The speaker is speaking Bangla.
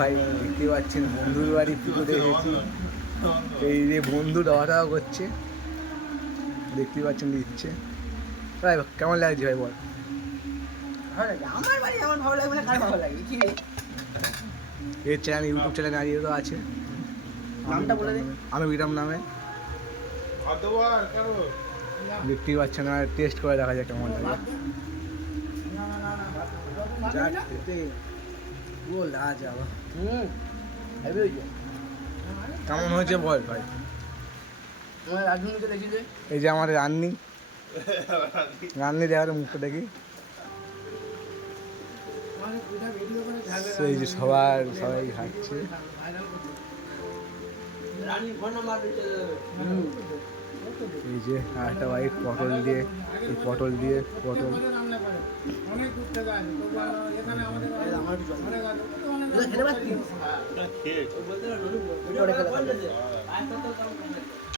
ভাই দেখতে পাচ্ছেন বন্ধুর বাড়ি পুকুরে এসেছি। এই যে বন্ধু দাওয়া টাওয়া করছে, দেখতে পাচ্ছেন দিচ্ছে। ভাই কেমন লাগছে ভাই বল? আমার বাড়ি আমার ভালো লাগবে না, কার ভালো লাগবে কি রে? এর চ্যানেল, ইউটিউব চ্যানেল আজকে তো আছে, নামটা বলে দে। আমি বিরাম নামে। দেখতেই পাচ্ছেন, আর টেস্ট করে দেখা যায় কেমন লাগে। কেমন হয়েছে বল ভাই? এই যে আমার রান্নি দেখার মুখটা দেখি। সেই যে সবাই খাচ্ছে। এই যে আরেকটা বাইক পটল দিয়ে, এই পটল দিয়ে পটল। খেতে পাচ্ছি